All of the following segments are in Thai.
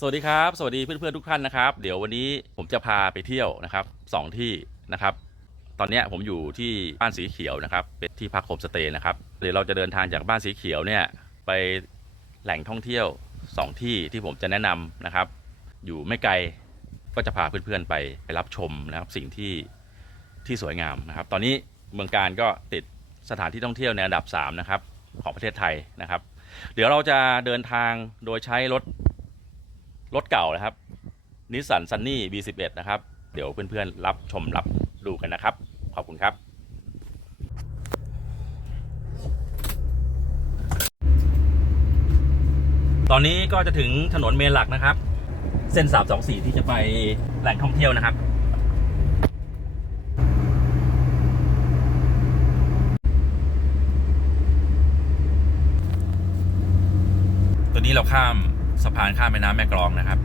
สวัสดีครับ สวัสดีเพื่อนๆทุกท่านนะครับ เดี๋ยววันนี้ผมจะพาไปเที่ยวนะครับสองที่นะครับ ตอนนี้ผมอยู่ที่บ้านสีเขียวนะครับ เป็นที่พักโฮมสเตย์นะครับ เดี๋ยวเราจะเดินทางจากบ้านสีเขียวเนี่ยไปแหล่งท่องเที่ยวสองที่ที่ผมจะแนะนำนะครับ อยู่ไม่ไกลก็จะพาเพื่อนๆไปไปรับชมนะครับสิ่งที่ที่สวยงามนะครับ ตอนนี้เมืองการก็ติดสถานที่ท่องเที่ยวในอันดับ3นะครับของประเทศไทยนะครับ เดี๋ยวเราจะเดินทางโดยใช้รถ รถเก่านะครับนิสสันซันนี่ B11 นะครับ เดี๋ยวเพื่อนๆรับชมรับดูกันนะครับ ขอบคุณครับ ตอนนี้ก็จะถึงถนนเมนหลักนะครับ เส้น 324 ที่จะไปแหล่งท่องเที่ยวนะครับตัวนี้เราข้าม สะพานข้ามแม่น้ำแม่กลองนะครับ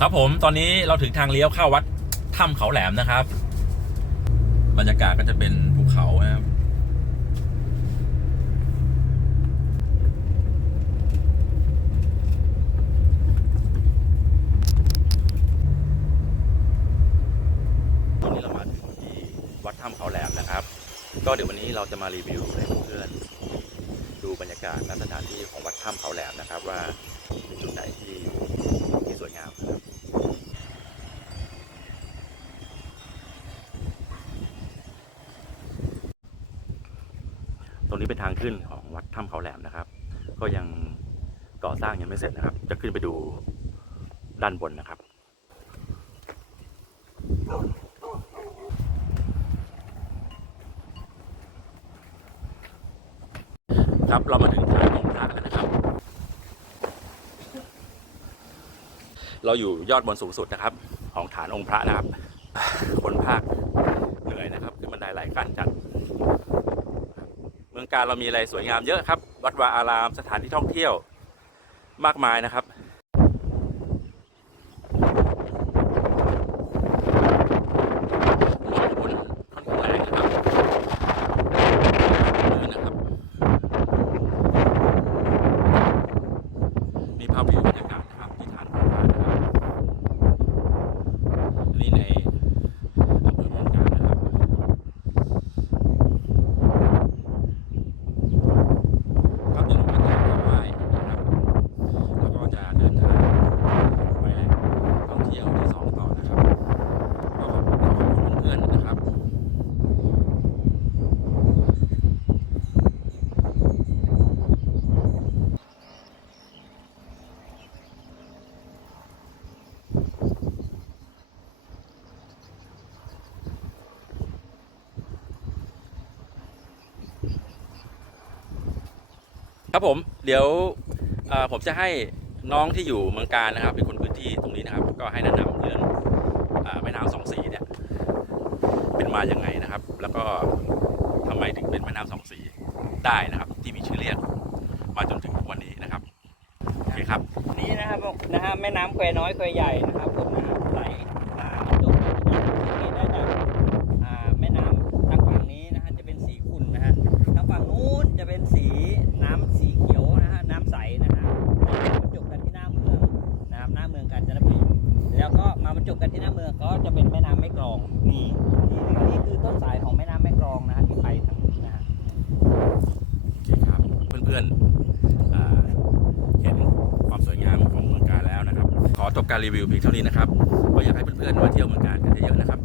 ครับผมตอนนี้เราถึงทางเลี้ยวเข้าวัดถ้ำเขาแหลมนะครับ บรรยากาศก็จะเป็นภูเขานะครับ ตอนนี้เรามาถึงที่วัดถ้ำเขาแหลมนะครับ ก็เดี๋ยววันนี้เราจะมารีวิวให้เพื่อนดูบรรยากาศและสถานที่ของวัดถ้ำเขาแหลมนะครับ ว่ามีจุดไหนที่ที่สวยงามนะครับตรงนี้เป็นทางขึ้นของวัดถ้ำเขาแหลมนะครับ ก็ยังก่อสร้างยังไม่เสร็จนะครับ จะขึ้นไปดูด้านบนนะครับ ครับ เรามาถึงฐานองค์พระแล้วนะครับ เราอยู่ยอดบนสูงสุดนะครับ ของฐานองค์พระนะครับ คนภาคเหนื่อยนะครับขึ้นบันไดหลายขั้นจัด เมืองการเรามีอะไรสวยงามเยอะครับ วัดวาอารามสถานที่ท่องเที่ยวมากมายนะครับ ลมบนค่อนข้างแรงนะครับลื่นนะครับ เอาวิวบรรยากาศนะครับที่ฐานของพระนะครับอันนี้ในอำเภอเมืองการนะครับ ครับเดี๋ยวเราก็จะไหว้นะครับ แล้วก็จะเดินทางไปแหล่งท่องเที่ยวที่สองต่อนะครับ ก็ขอบขอขอบคุณเพื่อนๆนะครับ ครับผมเดี๋ยวผมจะให้น้องที่อยู่เมืองการนะครับ เป็นคนพื้นที่ตรงนี้นะครับ ก็ให้แนะนำเรื่องแม่น้ำสองสีเนี่ย เป็นมาอย่างไงนะครับ แล้วก็ทำไมถึงเป็นแม่น้ำสองสีได้นะครับ ที่มีชื่อเรียกมาจนถึงทุกวันนี้นะครับโอเคครับนี่นะครับนะฮะแม่น้ำแควน้อยแควใหญ่นะครับผม นี่นี่นี่คือต้นสายของแม่น้ำแม่กรองนะฮะที่ไปทางนี้นะฮะโอเคครับเพื่อนๆอ่าเห็นความสวยงามของเมืองกาแล้วนะครับ ขอจบการรีวิวเพียงเท่านี้นะครับก็อยากให้เพื่อนๆมาเที่ยวเมืองการกันเยอะๆนะครับ